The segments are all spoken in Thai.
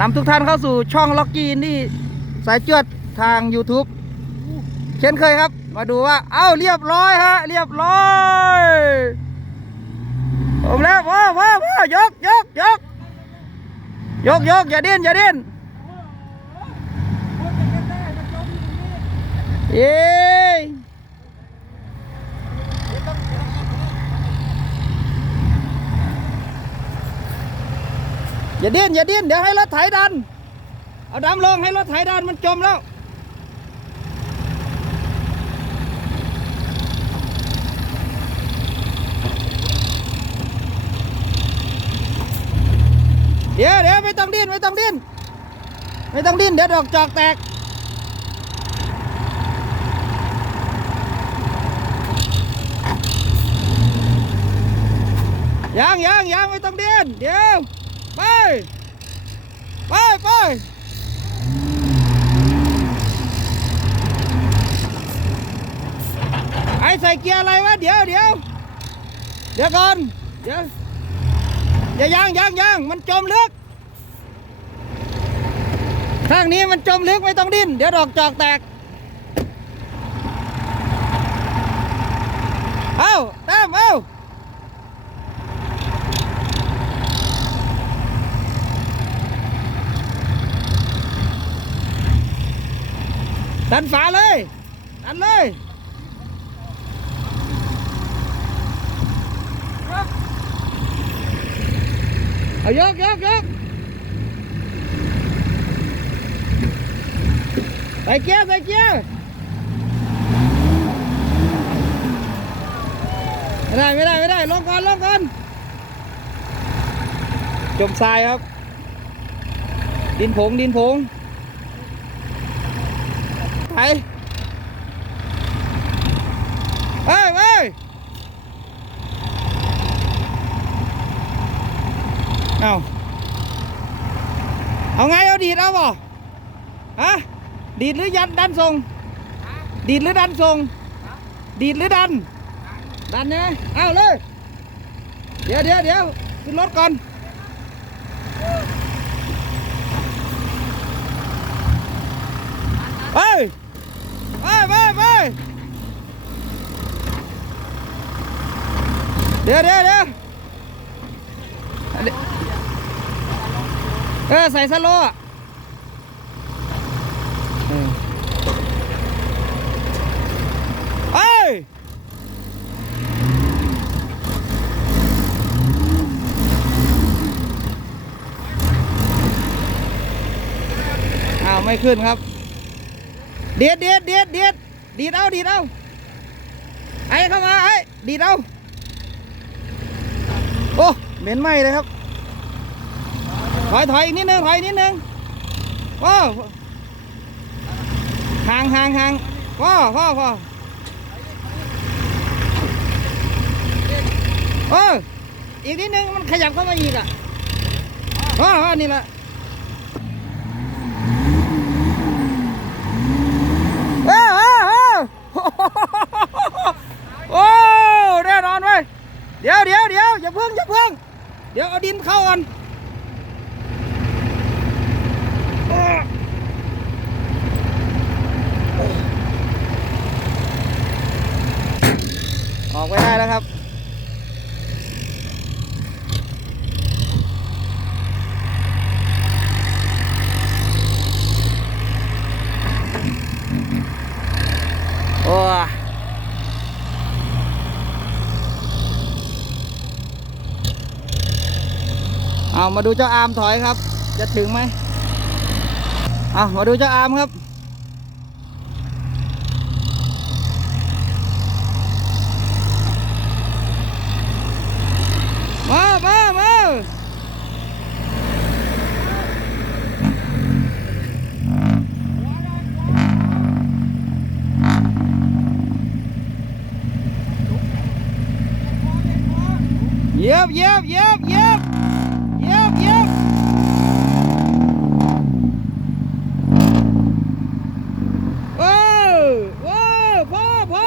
นำทุกท่านเข้าสู่ช่องล็อกกี้นี่สายจวดทาง YouTube เช่นเคยครับ มาดูว่า เอ้าเรียบร้อยฮะ เรียบร้อยผมแล้วว้าวว้าวว้าวยกยกยกยกยกอย่าดิ้นอย่าดิ้นเย้ อย่าดิ้นอย่าดิ้นเดี๋ยวให้รถไถดัน เอาดำลงให้รถไถดันมันจมแล้ว เดี๋ยวเดี๋ยวไม่ต้องดิ้นไม่ต้องดิ้นไม่ต้องดิ้นเดี๋ยวดอกจอกแตกยังยังยังไม่ต้องดิ้นเดี๋ยว ไป ไปไปไอใส่เกียร์อะไรวะ เดี๋ยวเดี๋ยวเดี๋ยวก่อน เดี๋ยวอย่ายังยังยังมันจมลึกข้างนี้มันจมลึกไม่ต้องดิ้น เดี๋ยวดอกจอกแตก เอาแต้มเอา ดันฝาเลย ดันเลยเอายกยกยกใส่เกียร์ใส่เกียร์ไม่ได้ไม่ได้ไม่ได้ลงก่อนลงก่อนจมทรายครับ ดินผงดินผง ไปเฮ้ยเฮ้ยเอาเอาไงเอาดีดเอาบ่ฮะดีดหรือยันดันทรงดีดหรือดันทรงดีดหรือดันดันใช่ไหมเอาเลยเดี๋ยวเดี๋ยวเดี๋ยวขึ้นรถก่อนเฮ้ยไปไปไป เดี๋ยวเดี๋ยวเดี๋ยวเออใส่สโลเอ้ยอ้าวไม่ขึ้นครับ เดียดเดียดเดียดเดียดดีดเอาดีดเอาไอ้เข้ามาไอ้ดีดเอา เหม็นไหมเลยครับ ถอยถอยอีกนิดนึงถอยนิดนึงว้าวห่างห่างห่างว้าวว้าวว้าวเอออีกนิดนึงมันขยับเข้ามาอีกอะว้าวว้าวนี่แหละเออเออเออโอ้แน่นอนเว้ยเดี๋ยวเดี๋ยวเดี๋ยวอย่าเพิ่งอย่าเพิ่ง เดี๋ยวเอาดินเข้าก่อน ออกไปได้แล้วครับ โอ้ย เอามาดูเจ้าอาร์มถอยครับ จะถึงไหมเอามาดูเจ้าอาร์มครับ มามามาเยียบเยียบเยียบเยียบเหยียบเหยียบว้าวว้าวพ่อพ่อ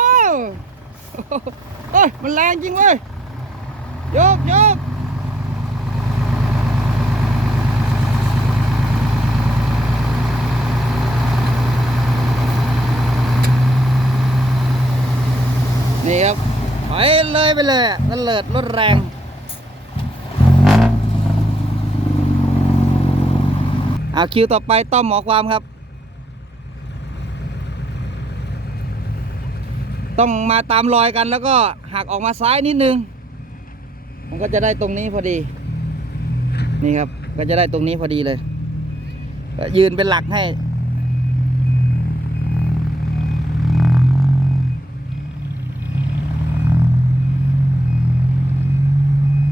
เฮ้ยมันแรงจริงเว้ย ยกยก นเลยไปเลยอะตะเลิดรถแรงเอาคิวต่อไปต้อมหมอความครับ ต้องมาตามรอยกันแล้วก็หักออกมาซ้ายนิดนึง มันก็จะได้ตรงนี้พอดี นี่ครับ ก็จะได้ตรงนี้พอดีเลย ยืนเป็นหลักให้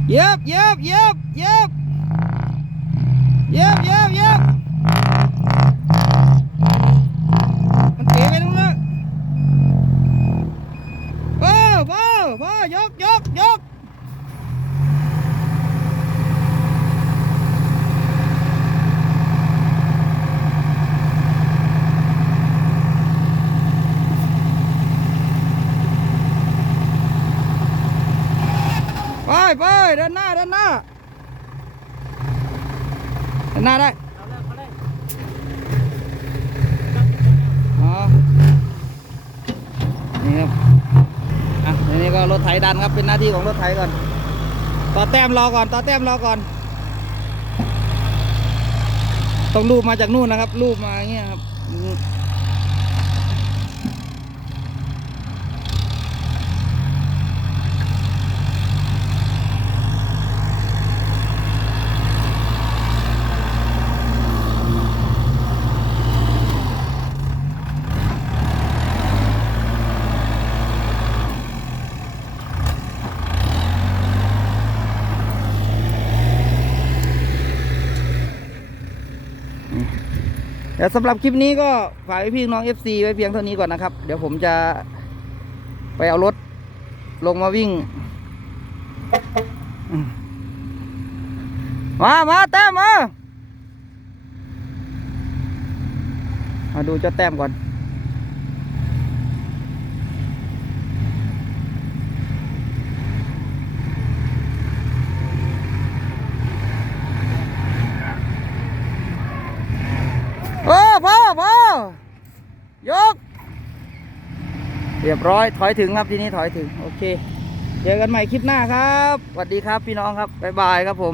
เย็บเย็บเย็บเย็บเย็บเย็บเย็บมันเก๋ไปตรงนั้นพ่อพ่อพ่อยกยกยกไป ไปเดินหน้าเดินหน้าเดินหน้าได้อ๋อนี่ครับอะนี้ก็รถไถดันครับเป็นหน้าที่ของรถไถก่อน ต่อแต้มรอก่อนต่อแต้มรอก่อน ต้องรูปมาจากนู่นนะครับ รูปมาอย่างเงี้ยครับ เดี๋ยวสำหรับคลิปนี้ก็ฝากพี่น้อง FC ไว้เพียงเท่านี้ก่อนนะครับ เดี๋ยวผมจะไปเอารถลงมาวิ่งมมามาแต้มมา มาดูเจ้าแต้มก่อน พ่อพ่อยก เรียบร้อยถอยถึงครับทีนี้ถอยถึง โอเค เจอกันใหม่คลิปหน้าครับสวัสดีครับพี่น้องครับบ๊ายบายครับผม